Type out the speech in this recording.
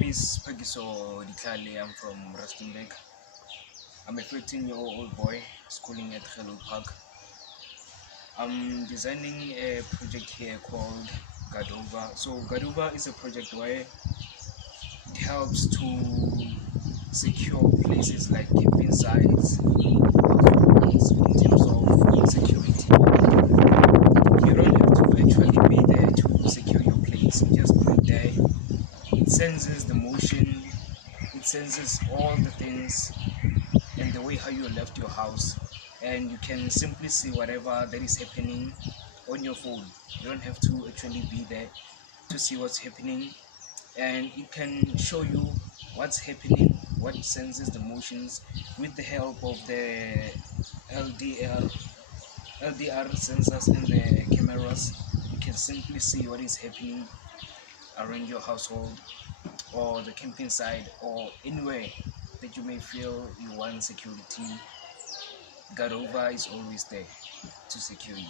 name is Pagiso Ditlale. I'm from Rustenburg. I'm a 13-year-old boy schooling at Hello Park. I'm designing a project here called Gadova. So Gadova is a project where it helps to secure places like camping sites, in terms of security. You don't have to actually be there to secure your place. You just put it there. It senses the motion, it senses all the things and the way how you left your house, and you can simply see whatever that is happening on your phone. You don't have to actually be there to see what's happening, and it can show you what's happening, what senses the motions with the help of the LDR sensors and the cameras. You can simply see what is happening around your household or the camping site or anywhere that you may feel you want security. Gadova is always there to secure you.